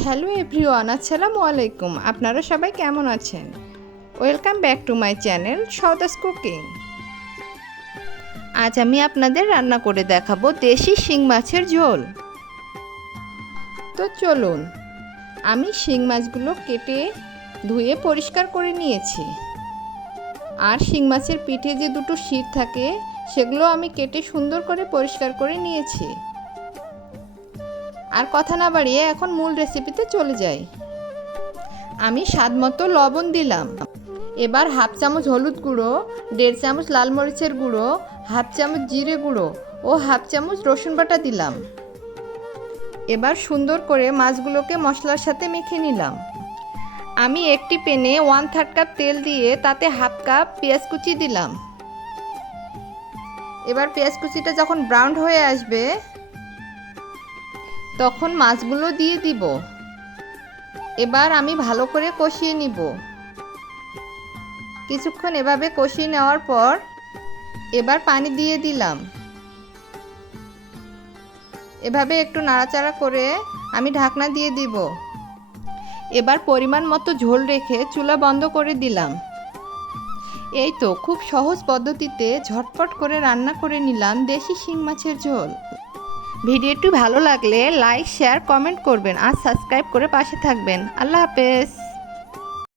Hello everyone, আসসালামু আলাইকুম। আপনারা সবাই কেমন আছেন? Welcome back to my channel Soudas cooking. আজ আমি আপনাদের রান্না করে দেখাবো দেশি শিং মাছের ঝোল। তো চলুন, আমি শিং মাছগুলো কেটে ধুয়ে পরিষ্কার করে নিয়েছি। আর শিং মাছের পিঠে যে দুটো শির থাকে সেগুলো আমি কেটে সুন্দর করে পরিষ্কার করে নিয়েছি। আর কথা না বাড়িয়ে এখন মূল রেসিপিতে চলে যাই। আমি স্বাদ মতো লবণ দিলাম। এবার হাফ চামচ হলুদ গুঁড়ো, 1.5 চামচ লাল মরিচের গুঁড়ো, হাফ চামচ জিরে গুঁড়ো ও হাফ চামচ রসুন বাটা দিলাম। এবার সুন্দর করে মাছগুলোকে মশলার সাথে মেখে নিলাম। আমি একটি প্যানে 1/3 কাপ তেল দিয়ে তাতে হাফ কাপ পেঁয়াজ কুচি দিলাম। এবার পেঁয়াজ কুচিটা যখন ব্রাউন হয়ে আসবে তখন মাছগুলো দিয়ে দিব। এবার আমি ভালো করে কষিয়ে নিব। কিছুক্ষণ এভাবে কষিয়ে নেওয়ার পর এবার পানি দিয়ে দিলাম। এভাবে একটু নাড়াচাড়া করে আমি ঢাকনা দিয়ে দিব। এবার পরিমাণ মতো ঝোল রেখে চুলা বন্ধ করে দিলাম। এই তো খুব সহজ পদ্ধতিতে ঝটপট করে রান্না করে নিলাম দেশি শিং মাছের ঝোল। ভিডিওটি ভালো লাগলে লাইক, শেয়ার, কমেন্ট করবেন আর সাবস্ক্রাইব করে পাশে থাকবেন। আল্লাহ হাফেজ।